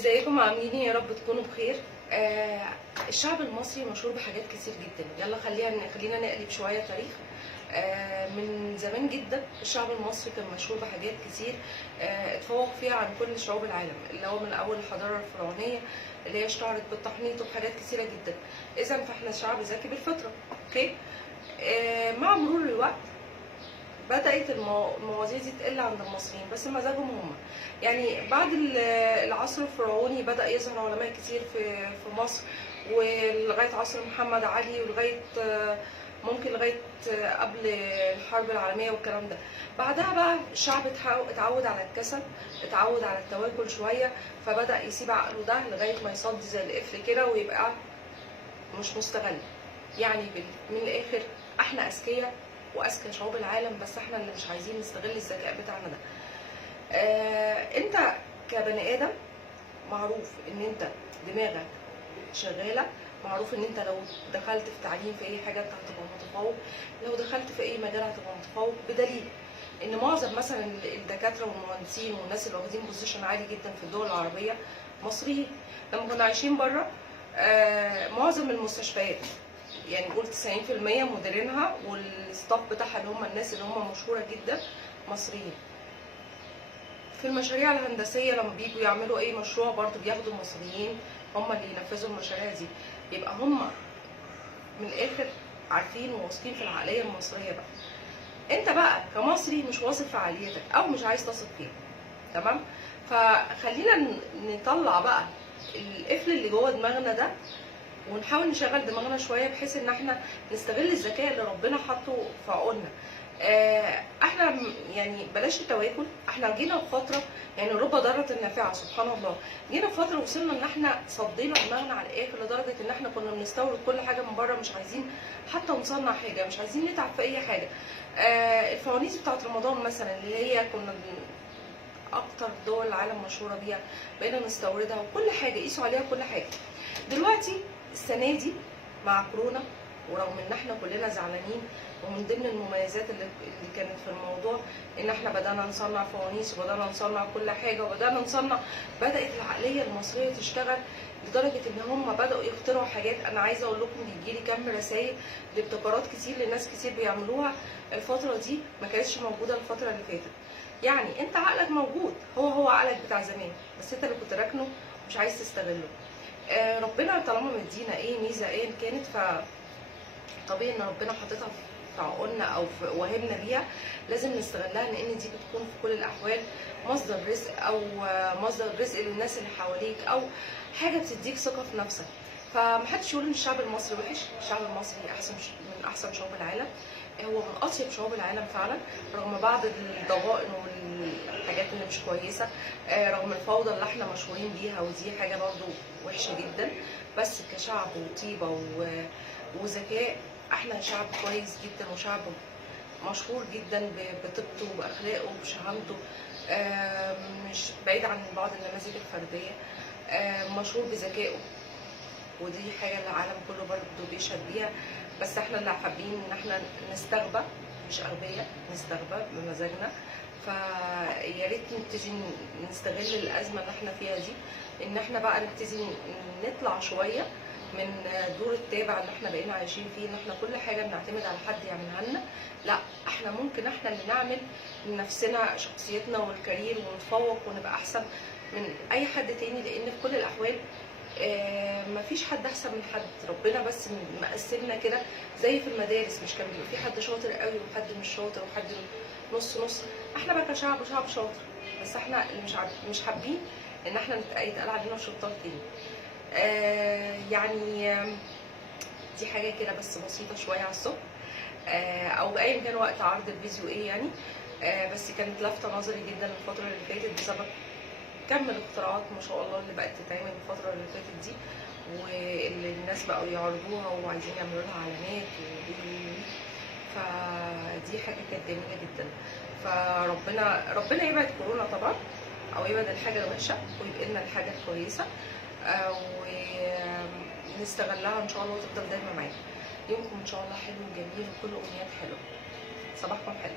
ازيكم عاملين ايه؟ يا رب تكونوا بخير. الشعب المصري مشهور بحاجات كتير جدا. يلا خلينا نقلب شويه تاريخ. من زمان جدا الشعب المصري كان مشهور بحاجات كتير. اتفوق فيها عن كل شعوب العالم، اللي هو من اول الحضاره الفرعونيه اللي هي اشتهرت بالتحنيط وبحاجات كتيره جدا. اذا فاحنا شعب ذكي بالفطره. اوكي. مع مرور الوقت بدأت المواضيع دي تقل عند المصريين، بس مزاجهم هم. يعني بعد العصر الفرعوني بدأ يظهر علماء كتير في مصر، ولغاية عصر محمد علي، ولغاية ممكن لغاية قبل الحرب العالمية والكلام ده. بعدها بقى الشعب اتعود على الكسل، اتعود على التواكل شوية، فبدأ يسيب عقله ده لغاية ما يصدي زي القفل كده ويبقى مش مستغل. يعني من الآخر احنا أذكياء واذكى شعوب العالم، بس احنا اللي مش عايزين نستغل الذكاء بتاعنا ده. انت كبني ادم معروف ان انت دماغك شغاله، معروف ان انت لو دخلت في تعليم في اي حاجه انت هتبقى متفوق، لو دخلت في اي مجال هتبقى متفوق، بدليل ان معظم مثلا الدكاتره والمهندسين والناس اللي واخدين بوزيشن عالي جدا في الدول العربيه مصريين. لما كنا عايشين بره معظم المستشفيات، يعني قول 90% مديرينها والستاف بتاعها اللي هم الناس اللي هم مشهوره جدا مصريين. في المشاريع الهندسيه لما بييجوا يعملوا اي مشروع برضو بياخدوا مصريين هم اللي ينفذوا المشاريع دي. يبقى هم من الاخر عارفين وواثقين في العقليه المصريه بقى. انت بقى كمصري مش واثق في عقليتك او مش عايز تثق فيها، تمام؟ فخلينا نطلع بقى القفل اللي جوه دماغنا ده ونحاول نشغل دماغنا شويه، بحيث ان احنا نستغل الذكاء اللي ربنا حاطه في عقولنا. احنا يعني بلاش التواكل. احنا جينا في فتره، يعني رب ضاره نافعه سبحان الله، جينا في فتره وصلنا ان احنا صدينا دماغنا على الاخر، لدرجه ان احنا كنا بنستورد كل حاجه من بره، مش عايزين حتى نصنع حاجه، مش عايزين نتعب في اي حاجه. الفوانيس بتاعت رمضان مثلا اللي هي كنا اكتر دول العالم مشهوره بيها، بقينا نستوردها وكل حاجه، قيسوا عليها كل حاجه. دلوقتي السنه دي مع كورونا، ورغم ان احنا كلنا زعلانين، ومن ضمن المميزات اللي كانت في الموضوع ان احنا بدانا نصنع فوانيس وبدانا نصنع كل حاجه وبدانا نصنع، بدات العقليه المصريه تشتغل لدرجه ان هم بداوا يخترعوا حاجات. انا عايزه اقول لكم بيجيلي كم رسائل لابتكارات كتير لناس كتير بيعملوها الفتره دي ما كانتش موجوده الفتره اللي فاتت. يعني انت عقلك موجود، هو عقلك بتاع زمان، بس انت اللي كنت راكنه مش عايز تستغله. ربنا طالما مدينا ايه ميزه ايا كانت، ف طبيعي ان ربنا حاططها في عقولنا او في وهمنا بيها، لازم نستغلها، لان دي بتكون في كل الاحوال مصدر رزق، او مصدر رزق للناس اللي حواليك، او حاجه بتديك ثقه في نفسك. فمحدش يقول ان الشعب المصري وحش. الشعب المصري من احسن شعوب العالم، هو من اطيب شعوب العالم فعلا، رغم بعض الضغائن والحاجات اللي مش كويسه، رغم الفوضى اللي احنا مشهورين بيها، ودي حاجه برضو وحشه جدا. بس كشعب وطيبه وذكاء، احنا شعب كويس جدا، وشعب مشهور جدا بطيبته وباخلاقه وبشهامته، مش بعيد عن بعض النماذج الفرديه، مشهور بذكائه، ودي حاجه العالم كله برضه بيشهد بيها. بس احنا اللي حابين ان احنا نستغبى، مش اغبياء، نستغبى بمزاجنا. فيا ريت نبتدي نستغل الازمه اللي احنا فيها دي، ان احنا بقى نبتدي نطلع شويه من دور التابع اللي احنا بقينا عايشين فيه، ان احنا كل حاجه بنعتمد على حد يعملها لنا. لا، احنا ممكن احنا اللي نعمل لنفسنا شخصيتنا والكارير، ونتفوق ونبقى احسن من اي حد تاني، لان في كل الاحوال مفيش حد احسن من حد. ربنا بس مقسمنا كده زي في المدارس، مش كان بيبقى في حد شاطر قوي وحد مش شاطر وحد نص نص. احنا بقى كشعب شعب شاطر، بس احنا اللي مش حابين ان احنا يتقال علينا شطار تاني. يعني دي حاجه كده بس بسيطه شويه على الصبح، او ايا كان وقت عرض الفيديو ايه يعني. بس كانت لافتة نظري جدا الفتره اللي فاتت، بسبب كم الاختراعات ما شاء الله اللي بقت تتعمل الفتره اللي فاتت دي، واللي الناس بقوا يعرضوها وعايزين يعملوا لها اعلانات فدي حاجه كانت جميله جدا. فربنا يبعد كورونا طبعا، او يبعد الحاجه الوحشه ويبقى لنا الحاجه الكويسه، ونستغلها ان شاء الله وتفضل دايما معانا. يومكم ان شاء الله حلو وجميل وكل امنيات حلوه. صباحكم حلو.